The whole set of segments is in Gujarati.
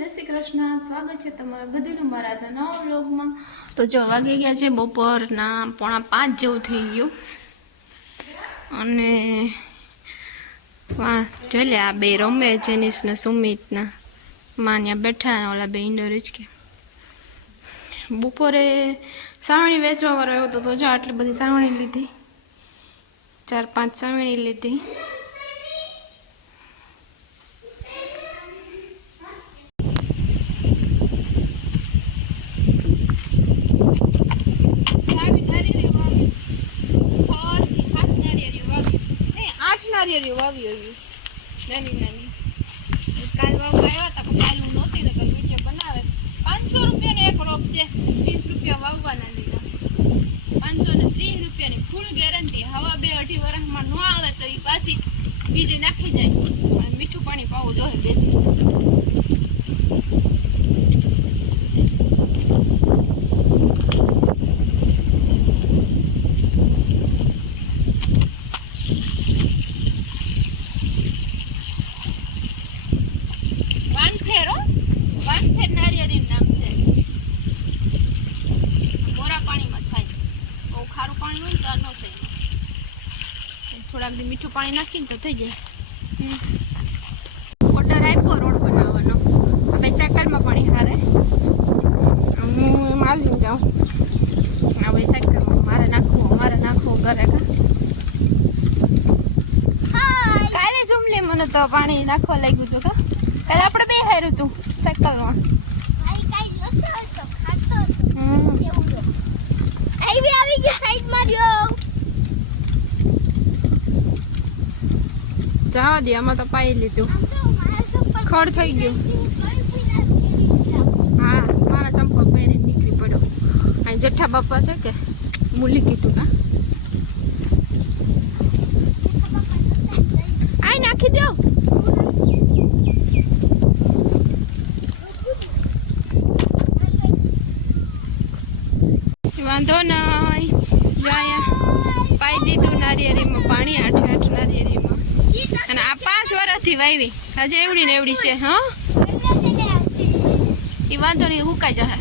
જય શ્રી કૃષ્ણ. સ્વાગત છે તમારું બધુંનું મારા નવા વ્લોગમાં. તો જો વાગી ગયા છે બપોરના 4:45 જેવું થઈ ગયું. અને વાહ જોઈ લે, આ બે રમે, જેનિસ ને સુમિતના માન્યા બેઠા, ઓલા બે ઇન્ડોર જ કે બપોરે સાવણી વેચવા વાળો આવ્યો હતો. તો જો આટલી બધી સાવણી લીધી, 4-5 સાવણી લીધી. નાની નાની કાલ વાવ આવ્યા હતા, પણ કાલ હું નહોતી તો વિડીયો બનાવે. 500 રૂપિયાનો એક રોપ છે, 30 રૂપિયા વાવવાના લીધા. 530 રૂપિયાની ફૂલ ગેરંટી. હવા 2-2.5 વર્ષમાં ન આવે તો એ પાછી બીજે નાખી જાય. અને મીઠું પાણી પાવું જોઈએ 2 દિવસ. વાનફેર નારિયેળીનું નામ છે. મોરા પાણીમાં થાય. બહુ ખારું પાણી હોય ને તો ન થાય. થોડાક દી મીઠું પાણી નાખીને તો થઈ જાય. ઓર્ડર આપ્યો રોડ બનાવવાનો. ભાઈ સાયકલમાં પાણી હારે હું માલવી જાઉં. હા ભાઈ સાયકલમાં મારે નાખવું ઘરે કાલે જુમલી મને તો પાણી નાખવા લાગ્યું હતું. કાલે આપણે બે હાર્યું હતું સાયકલમાં. જવા દે, આમાં તો પાઈ લીધું, ખડ થઈ ગયું. હા, મારા ચંપલ પહેરીને નીકળી પડ્યો. અહીં જેઠા બાપા છે કે મૂલી કીધું ના આ નાખી દો. વાંધો નહીં, જાય પાઈ દીધું નારિયેળીમાં પાણી, 8 નારિયેળીમાં. અને આ 5 વર્ષથી વાવી, હજે એવડી ને એવડી છે. હા, એ વાંધો નહીં, હુકાઈ જશે.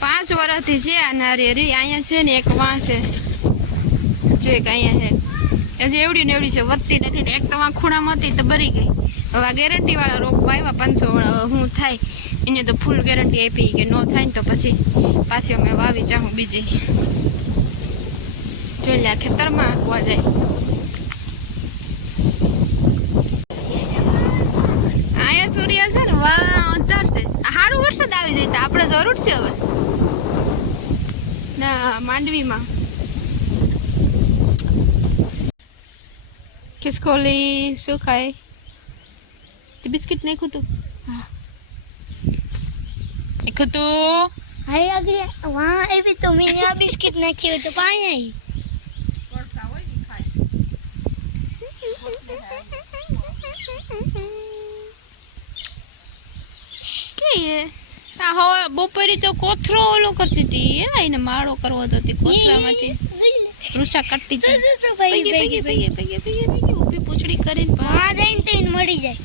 5 વર્ષથી છે આ નારિયેળી. અહીંયા છે ને એક વાં છે, જો એક અહીંયા છે, હજી એવડી ને એવડી છે, વધતી નથી. એક તો વાં ખૂણામાં હતી તો ભરી ગઈ. હવે આ ગેરંટી વાળા રોપ વાવ્યા 500 હું થાય એને તો ફૂલ ગેરંટી આપી કે ન થાય ને તો પછી પાછી અમે વાવી જાઉં બીજી. જોઈ લે, ખેતરમાં આંકવા જાય. અહીંયા સૂર્ય છે ને અંધાર છે. સારું વરસાદ આવી જાય તો આપણે જરૂર છે હવે ના માંડવીમાં. ખિસકોલી શું ખાય? તે બિસ્કિટ નાખ્યું તું? હા નાખ્યું તું. હાય આગળ વहाँ अभी तो मैंने यहाँ बिस्किट नाखी तो पानी आई બપોરી તો કોથરો ઓલો કરતી હતી. એને માળો કરવો તો કોથરામાંથી રૂસા કાઢતી હતી. ઊભી પૂછડી કરીને મળી જાય.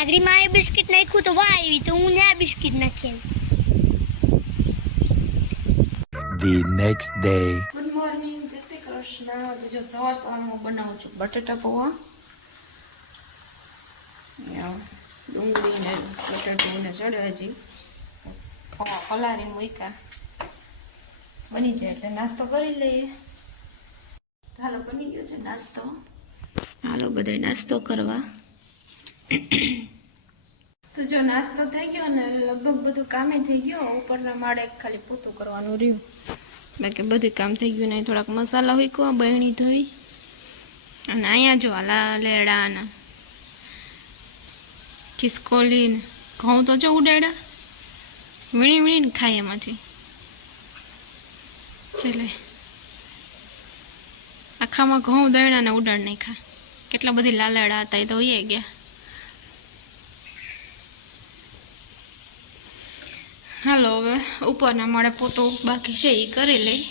આગળ માએ બિસ્કિટ નાખ્યું તો વાં આવી તો હું ત્યાં બિસ્કિટ નાખી. The next day. Good morning, જય શ્રી કૃષ્ણ. જો સવારમાં બનાવું છું બટાટા પૌવા. ડુંગળી ને બટાટું ને ચડે હજી પૌવા પલારી મૂક્યા. બની જાય એટલે નાસ્તો કરી લઈએ. હાલો, બની ગયો છે નાસ્તો. હાલો બધા નાસ્તો કરવા. તો જો નાસ્તો થઈ ગયો ને લગભગ બધું કામે થઈ ગયો. ઉપરના માળે ખાલી પોતું કરવાનું રહ્યું, બાકી બધું કામ થઈ ગયું. ને થોડાક મસાલા હોય, બહેણી ધોઈ. અને અહીંયા જો લેડા ને ખિસકોલી ને ઘઉં તો જો ઉડાડ્યા, વીણી વીણીને ખાય એમાંથી. ચાલે આખામાં ઘઉં દળ્યા ને ઉડાડ નહીં ખા. કેટલા બધી લાલાડા હતા એ તો હોઈએ ગયા. હાલો, હવે ઉપરના માળે પોતું બાકી છે એ કરી લઈ.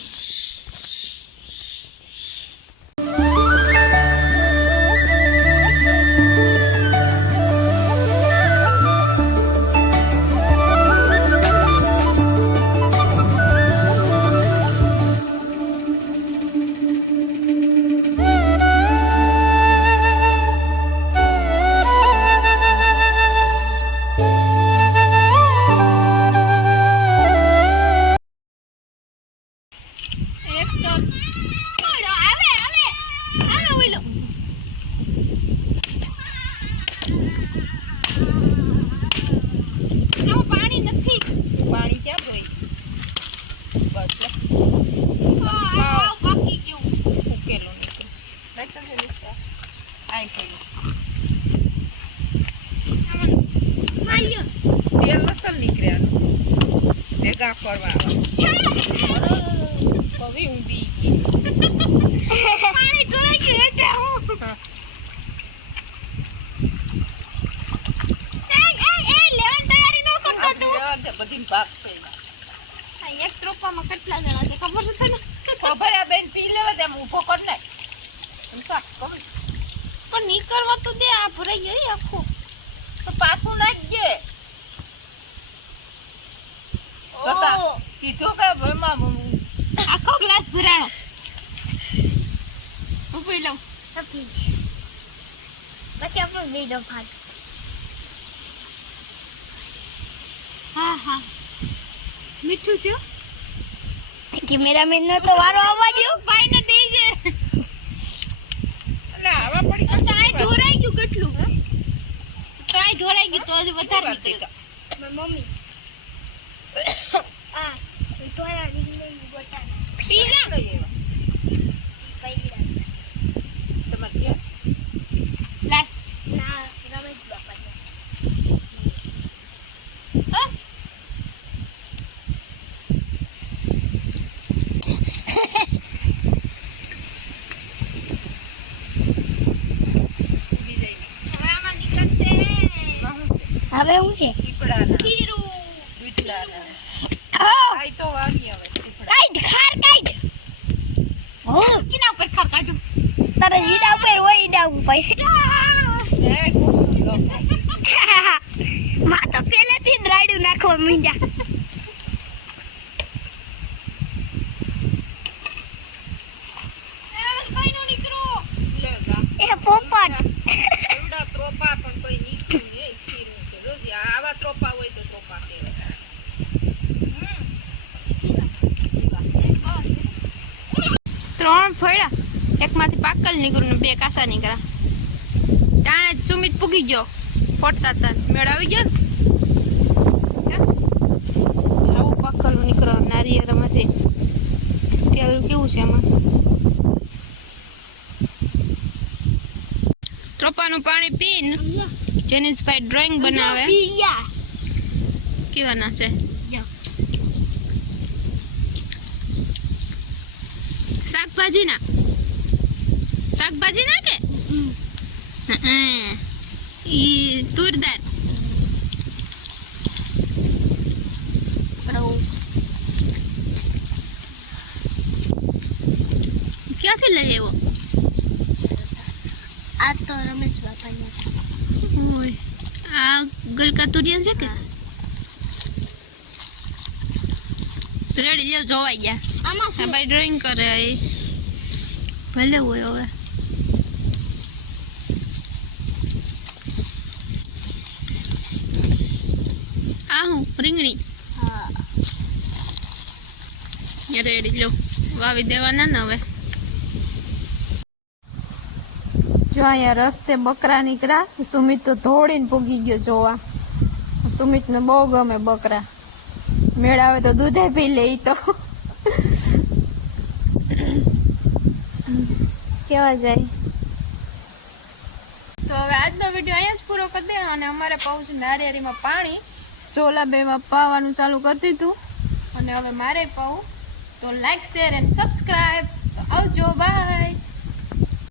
છે મિસ્ટર આઈ ગયું તેલ લસણ નીકળ્યા ભેગા કરવા કવી ઊંધી પાણી ઢોળાઈ ગયું એટલે હું લેવલ તૈયારી ન કરતો તું બધી ભાગ છે એક ત્રોપામાં કેટલા જણા છે ખબર છે તને ખબર આ બેન પી લેવા દે ઊભો કર નાખ પણ નીકળવા તો દે આ ભરાઈ ગયું આખું તો પાછું નાખજે બતા કીધું કે ભઈમાં આખો ગ્લાસ ભરાણો હું પી લઉં પછી આપણે લીધો ભાગ હા હા મીઠું છે કેમેરામેન નો તો વારો આવવા દો ભાઈ ને દેજે એટલે આવા પડી તાય ઢોરાઈ ગયું કેટલું તાય ઢોરાઈ ગયું તો હજુ વધારે નીકળ્યું મમ્મી આ તોયા રીંગણી ગોટાના પીઝા તમારે ક્યાં લાય ના રમેશ બાપા બસ હવે હું છે પીપળાના ખીરું બીટલાના હા આઈ તો વાગી આવે પીપળા કાઈટ ખાર કાઈટ ઓ કિના ઉપર ખાર કાઢું તારે જીડા ઉપર હોય ઈડા ઉપર એ કોણ લોકો માં તો પહેલેથી જ રાડ્યું નાખવા મીંડા એ પોપટ એવડા ત્રોપા પણ કોઈ નીકળ્યું નહીં ખીરું છે જોજે આવા ત્રોપા હોય તો ત્રોપા કહેવાય 3 ફળ્યા એકમાંથી પાકલ નીકળ્યું ને 2 કાસા નીકળ્યા તાણે જ સુમિત પૂગી ગયો ફોટતા સર મેળ આવી ગયો આવું પાકલ નીકળ્યો નારિયેળમાંથી તેલ કેવું છે એમાં ત્રોપાનું પાણી પીને જેનિસભાઈ ડ્રોઈંગ બનાવે કેવાના છે શાકભાજી ના કે ઈ તુરદાર ક્યાંથી લઈ આવ્યો આ તો રમેશ બાપાને ઓય આ ગલકા તુરિયન છે કે રેડી જેવ જોવાઈ ગયા આમાં આ ભાઈ ડ્રોઈંગ કરે એ ભલે હોય હવે આ હું રીંગણી હા રેડી લો વાવી દેવાના ને હવે જો અહીંયા રસ્તે બકરા નીકળ્યા સુમિત તો ધોડીને પૂગી ગયો જોવા સુમિતને બહુ ગમે બકરા મેળ આવે તો દૂધે પી લે ઈ તો કેવા જાય તો હવે આજનો વિડીયો અહીંયા જ પૂરો કરી દે અને અમારે પાવું છે નારિયેળીમાં પાણી ચોલા બેમાં પાવાનું ચાલુ કરી દીધું અને હવે મારે પાવું તો લાઈક શેર એન્ડ સબસ્ક્રાઇબ તો આવજો બાય